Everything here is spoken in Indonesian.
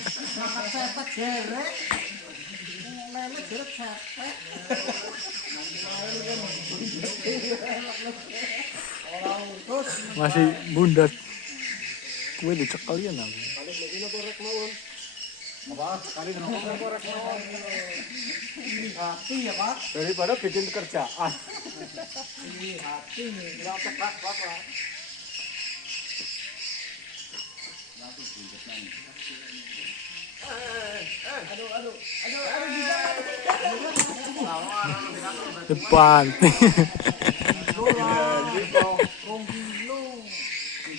Sepet jerek. Lele jerek sepet. Masih bundat. Kue dicekalian aku. Kali ini korek mawon. Apa? Kali ini korek mawon. Hati ya, Pak. Daripada bikin kerjaan. Ini hati nih. Enggak tekak, Pak. Depan. Ronggi